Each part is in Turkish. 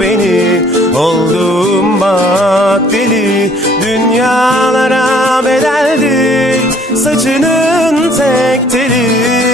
beni. Oldum bak deli Dünyalara bedeldi Saçının tek teli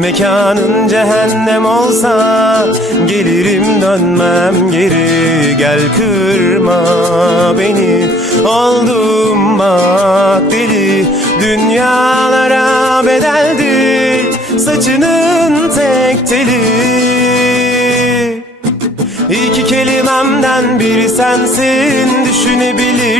Mekanın cehennem olsa Gelirim dönmem geri Gel kırma beni. Oldum bak deli Dünyalara bedeldir Saçının tek teli. İki kelimemden biri sensin Düşünebilir